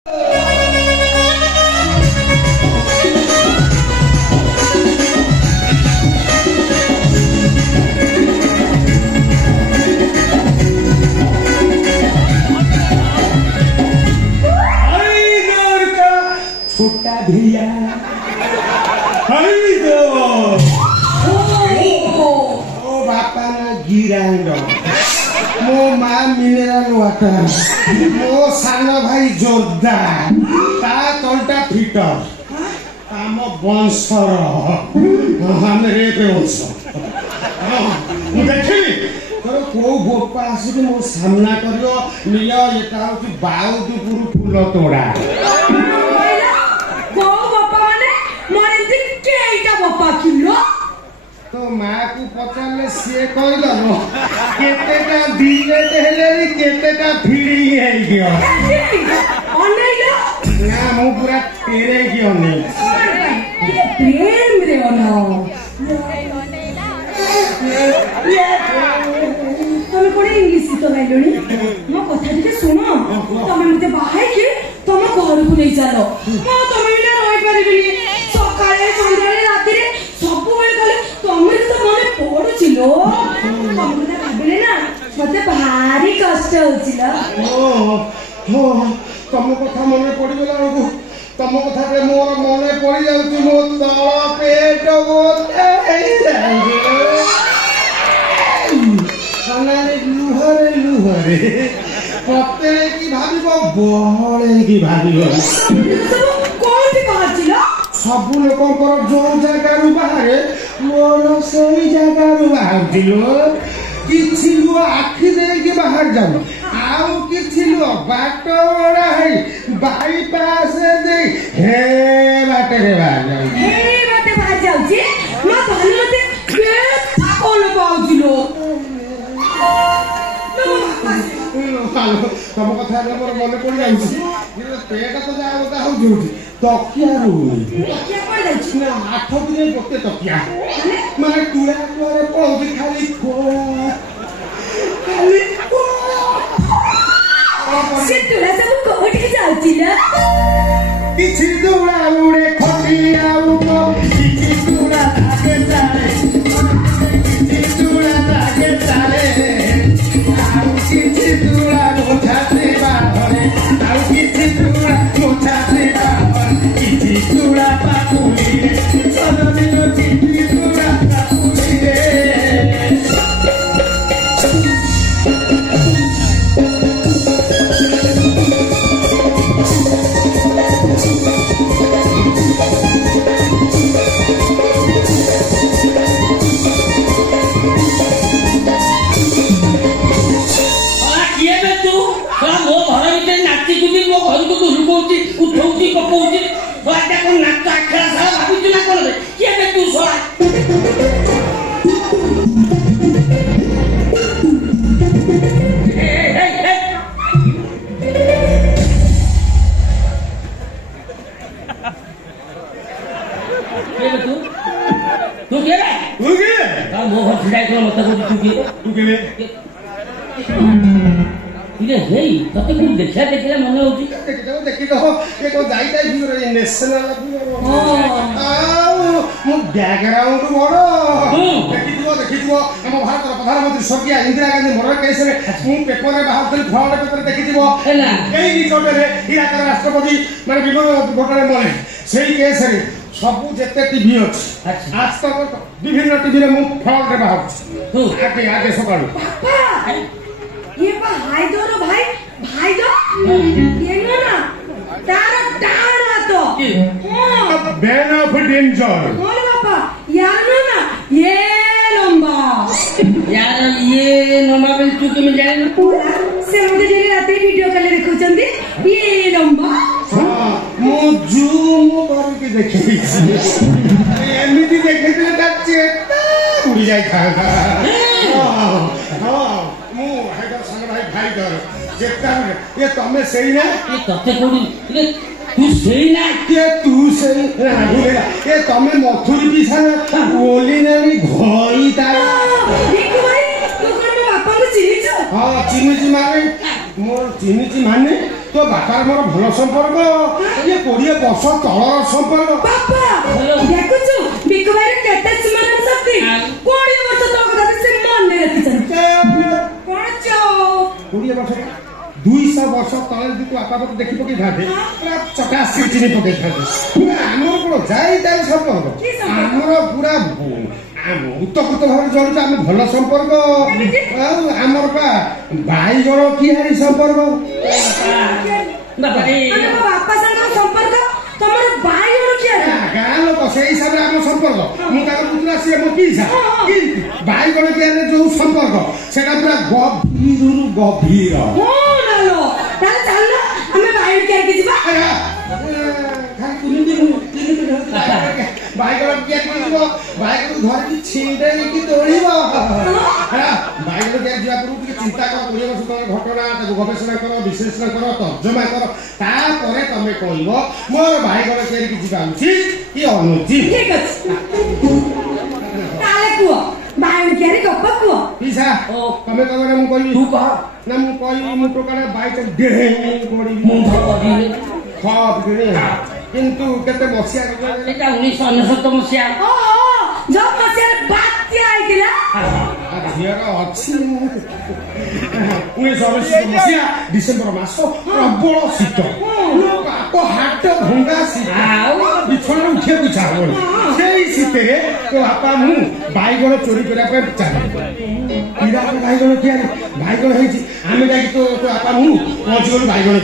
भैया ओ बापा ना गिरांड मो माँ मिनरल वाटर मो सानो भाई जोरदार ता तलटा फिटर आम वंशर हम रेपे वंश देखिली तोर को बोपा आसी मो सामना करियो नियो एटा होची बाउदपुर फूल तोड़ा तो माँ को पचारे सी कहल केतेटा दिलेट हेले केतेटा भिड़ी है गयो ना मु पूरा तेरे की अने प्रेम रे अनो तमे कोन इंग्लिश तो गाइलोनी मो कथा टिके सुनो तमे मते बाहाई के तमे घर को नहीं चलो मो तमे बिना रहि परिबिनी सकाळे संध्यारे राती रे सब बेले कहले तमे तो मने पडुचिलो तमे भाबिले ना मते भारी कष्ट होचिला ओ तम कथा मने पड़ी गेला को तम कथा रे मोर मने पड़ी जाउची मो तळ पेट गोते खानारे लुहरे पते की भाबिबो बहळे की भाबिबो कोनटी बाहरचिला सब लोकंकर जो जगारु बाहरे मोर सही जगारु बाहरचिलो किछि लु आखि देकी बाहर जाऊ आउ किछि लु बाट बड़ा है बाईपास दे हे बाटे रे बाहर जाउची मा भानुमते के कोन पाउचिलो तम कथा मोर मन पड़ जाउची पेट तो जा बता हो जोठी तकिया रो तकिया पड़ जाउची ना 8 दिन गोटे तकिया माने टुळा करे पळौची खाली से तुला सब कोठी जाउची ना किछि दुळा उडे खटिया उको किछि दुळा ताके चाले किछि दुळा ताके चाले आउ किछि दुळा मोठाते बाहरे आउ किछि दुळा मोठाते बाहरे किछि दुळा पाकुली सददिनो किछि दुळा पाकुली उठौती कपौती बाटा को नाक आखरा सारा भाबी तुना कर दे के बे तू सोला तू के का मो घर छिड़ाई कर मत को तू के इले हेई तते को देखला मन होची देखि तो ये को जाईता हिरो नेशनल मु बैकग्राउंड बड़ो देखि दिबो हम भारत प्रधानमंत्री स्वर्गीय इंदिरा गांधी मर्डर केस रे मु पेपर रे बाहर कर फ्रॉड पेपर देखि दिबो एला एई निकट रे इराक राष्ट्रपति माने विभिन्न घटना मले सेही केस रे सब जेते टीवी अछि आज तक विभिन्न टीवी रे मु फ्रॉड रे बाहर आगे सकाळू ये बा हाय दो रो भाई दो ये ना तारा डाना तो हां बैन ऑफ डेंजर बोल बापा यार ना ये लंबा यार ये लंबा बिल तू के मिल जाए ना से मुझे जे रात वीडियो कॉल रे देखौ चंदी ये लंबा हां मु जूम करके देखि एमिति देखिले ता चेता उड़ी जाय था हां मु हैदर संग भाई कर चेता ये तमे सही ना ये तते कोडी ये तू सही ना ये तू सही ना ये तमे मथुरी पिछा बोली नानी घई ता देखो भाई तू कोन बापा को चिनी छ हां चिनी मारे ମୋର ଚିହ୍ନିଛି ମାନେ ତୋ ବାପାର ମୋର ଭଲ ସମ୍ପର୍କ, ଇଏ 20 ବର୍ଷ ତଳର ସମ୍ପର୍କ। ବାପା ଦେଖୁଛୁ ବିକୁ ଭାଇର କେତେ ସ୍ମରଣ ଶକ୍ତି, 20 ବର୍ଷ ତଳ କଥା ସେ ମନେ ରଖିଛନ୍ତି। କଣ ଚଉ 20 ବର୍ଷ 200 ବର୍ଷ ତଳେ ଯଦି ତୁ ବାପା ମତେ ଦେଖି ପକେଇଥାନ୍ତେ ପୁରା ଚକାସି ଚିନି ପକେଇଥାନ୍ତେ। ଆମର କଣ ଯାଇ ତାର ସମ୍ପର୍କ, ଆମର ପୁରା ଉତ୍ତକୃତ ଭାବରେ ଚଳୁଛୁ, ଆମେ ଭଲ ସମ୍ପର୍କ। ଆଉ ଆମର ପା ବାଇଗଣ କିଆରି ସମ୍ପର୍କ। ବାପା ସାଙ୍ଗର ସମ୍ପର୍କ ତମର ବାଇଗଣ କିଆରି ଗାଁ ଲୋକ ସେଇ ହିସାବରେ ଆମ ସମ୍ପର୍କ। ମୁଁ ତାଙ୍କ ପୁତୁରା ସିଏ ମୋ ପିଇସା, କିନ୍ତୁ ବାଇଗଣ କିଆରିରେ ଯୋଉ ସମ୍ପର୍କ ସେଟା ପୁରା ଗଭୀରରୁ ଗଭୀର। ତାହେଲେ ଚାଲ ଆମେ ବାଇଗଣ କିଆରିକି ଯିବା। ବାଇଗଣ କିଆରି ଯିବ, ବାଇଗଣ ଧରିକି ଛିଣ୍ଡେଇକି ତୋଳିବ। ବାଇଗଣ କିଆରି ଯିବା ପୂର୍ବରୁ ଟିକେ ଚିନ୍ତା କର, 20 ବର୍ଷ ତଳର ଘଟଣା, ତାକୁ ଗବେଷଣା କର, ବିଶ୍ଳେଷଣ କର, ତର୍ଜମା କର, ତାପରେ ତମେ କହିବ ମୋର ବାଇଗଣ କିଆରିକି ଯିବା ଉଚିତ କି ଅନୁଚିତ। ଠିକ ଅଛି, ତାହେଲେ କୁହ ବାଇଗଣ କିଆରି ଗପ କୁହ। ପିସା ତମେ କହିବ ନା ମୁଁ କହିବି? ତୁ କହ ନା ମୁଁ କହିବି, ମୁଁ ଟୋକାଟା ବାଇକ ଡେଇଁ ପଡ଼ିବି, ମୁଁ ଧରିବି। କିନ୍ତୁ କେତେ ମସିହା এটা 1999 ମସିହା। ଯୋଉ ମସିହାରେ ବାତ୍ୟା ହେଇଥିଲା ଝିଅର ଅଛି 1999 ମସିହା ଡିସେମ୍ବର ମାସ, ପ୍ରବଳ ଶୀତ, ବାପ ହାଟ ଭଙ୍ଗା ଶୀତ, ବିଛଣା ଉଠିବାକୁ ଇଚ୍ଛା ହବନି। ସେଇ ଶୀତରେ ତୋ ବାପା ମୁଁ ବାଇଗଣ ଚୋରି କରିବା ପାଇଁ ଚାଲେ। ବାଇଗଣ କିଆରି ବାଇଗଣ ହେଇଛି, ଆମେ ଯାଇକି ତୋ ବାପା ମୁଁ ପହଞ୍ଚିଗଲୁ ବାଇଗଣ